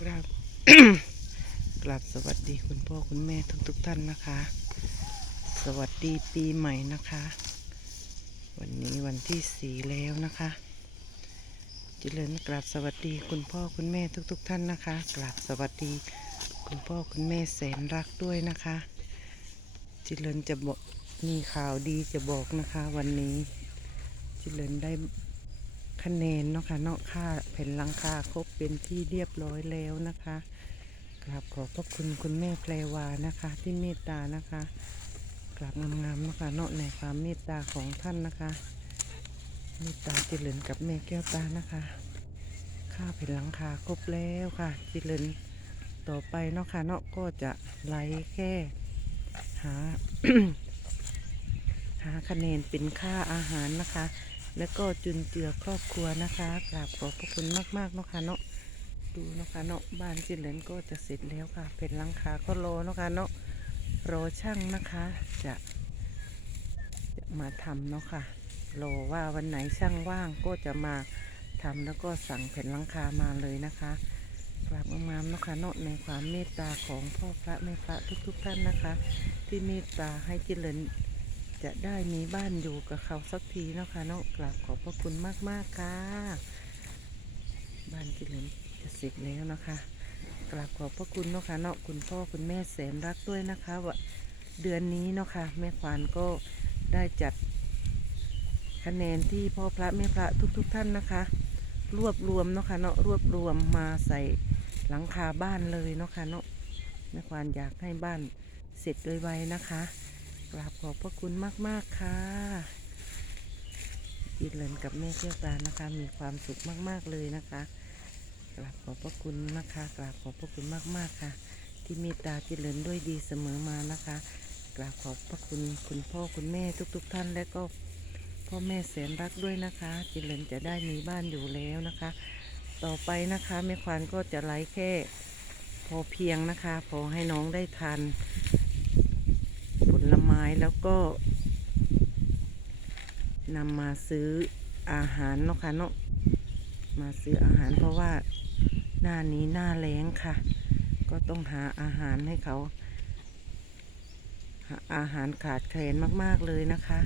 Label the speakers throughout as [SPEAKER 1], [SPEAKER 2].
[SPEAKER 1] กราบกราบสวัสดีคุณพ่อคุณแม่ทุกทุกท่านนะคะ สวัสดีปีใหม่นะคะ วันนี้วันที่สี่แล้วนะคะเจริญกราบสวัสดีคุณพ่อคุณแม่ทุกทุกๆท่านนะคะกราบสวัสดีคุณพ่อคุณแม่แสนรักด้วยนะคะเจริญจะบอกมีข่าวดีจะบอกนะคะ วันนี้เจริญได้ คะแนนเนาะค่ะเนาะค่าแผ่นหลังคาครบเป็นที่เรียบร้อยแล้วนะคะกราบขอบพระคุณคุณแม่แพรวานะคะ ที่เมตตานะคะกราบงามๆนะคะเนาะในความเมตตาของท่านนะคะเมตตาจิริญกับแม่แก้วตานะคะค่าแผ่นหลังคาครบแล้วค่ะจิริญต่อไปเนาะค่ะเนาะก็จะไล่แค่หาหาคะแนนเป็นค่าอาหารนะคะ แล้วก็จุนเจือครอบครัวนะคะกราบขอบพระคุณมากๆเนาะค่ะเนาะดูเนาะค่ะเนาะบ้านจิเหลนก็จะเสร็จแล้วค่ะ เป็นหลังคาก็รอเนาะค่ะเนาะรอช่างนะคะ จะจะมาทำเนาะค่ะรอว่าวันไหนช่างว่างก็จะมาทำแล้วก็สั่งแผ่นหลังคามาเลยนะคะกราบงามๆเนาะค่ะเนาะในความเมตตาของพ่อพระแม่พระทุกๆท่านนะคะ ที่เมตตาให้จิเหลน จะได้มีบ้านอยู่กับเขาสักทีนะคะเนาะกราบขอบพระคุณมากๆค่ะ บ้านจิเลนจะเสร็จแล้วนะคะกราบขอบพระคุณเนาะค่ะเนาะคุณพ่อคุณแม่แสนรักด้วยนะคะว่าเดือนนี้เนาะค่ะแม่ควานก็ได้จัดคะแนนที่พ่อพระแม่พระทุกๆทท่านนะคะ รวบรวมเนาะค่ะเนาะรวบรวมมาใส่หลังคาบ้านเลยเนาะค่ะเนาะแม่ควานอยากให้บ้านเสร็จโดยไวนะคะ กราบขอบพระคุณมาก ๆ ค่ะจิเลนกับแม่เที่ยวตานะคะ มีความสุขมาก ๆ เลยนะคะกราบขอบพระคุณนะคะกราบขอบพระคุณมาก ๆ ค่ะ ที่เมตตาจิเลนด้วยดีเสมอมานะคะกราบขอบพระคุณคุณพ่อคุณแม่ทุก ๆ ท่านและก็พ่อแม่แสนรักด้วยนะคะจิเลนจะได้มีบ้านอยู่แล้วนะคะ ต่อไปนะคะแม่ควานก็จะไล่แค่พอเพียงนะคะ พอให้น้องได้ทาน ม้แล้วก็นำมาซื้ออาหารเนาะค่ะเนาะมาซื้ออาหารเพราะว่าหน้านี้หน้าแล้งค่ะ ก็ต้องหาอาหารให้เขาอาหารขาดแคลนมาก ๆ เลยนะคะ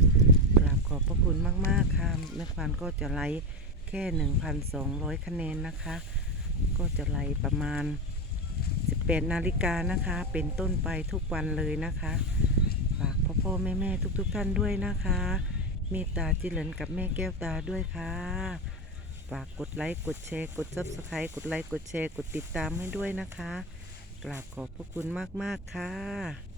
[SPEAKER 1] กราบขอบพระคุณมาก ๆ ค่ะแม่ควานก็จะไล่แค่ 1,200 คะแนนนะคะ ก็จะไล่ประมาณ 18 นาฬิกานะคะ เป็นต้นไปทุกวันเลยนะคะ พ่อพ่อแม่แม่ทุกๆทท่านด้วยนะคะ เมตตาจิเหลินกับแม่แก้วตาด้วยค่ะ ฝากกดไลค์กดแชร์กดซับสไครต์กดไลค์กดแชร์กดติดตามให้ด้วยนะคะ กราบขอบพระคุณมากๆค่ะ